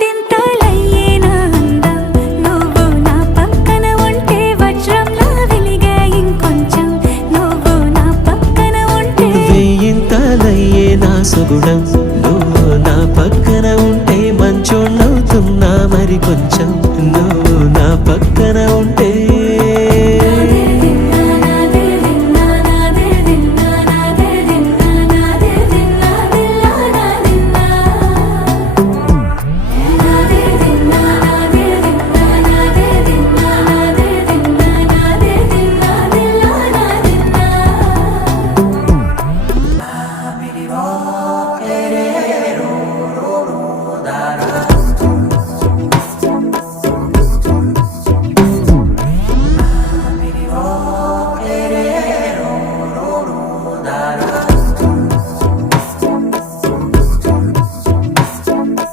వందింతలయ్యేనా అందం నువ్వు నా పక్కన ఉంటే వజ్రంలా వెలిగే ఇంకొంచెం నువ్వు నా పక్కన ఉంటే వేయింతలయ్యేనా సుగుణం నువ్వు నా పక్కన ఉంటే మంచోళ్ళవుతున్నా మరి కొంచెం